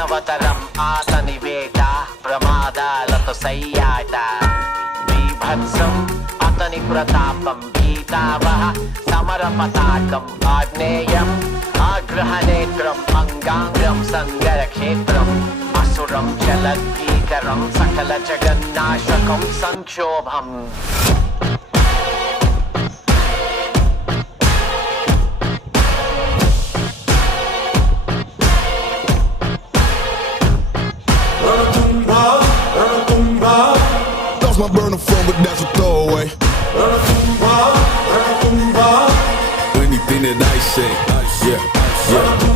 మానవతరం ఆతనివేట ప్రమాదాలతో సయ్యాట బీభత్సం అతని ప్రతాపం గీతావహ సమర పతాకం ఆగ్నేయం ఆగ్రహనేత్రం అంగాంగం సంగర క్షేత్రం అసురం చలద్భీకరం సకల జగన్నాశకం సంక్షోభం My burner phone, but that's a throwaway. Anything that I say, yeah, yeah.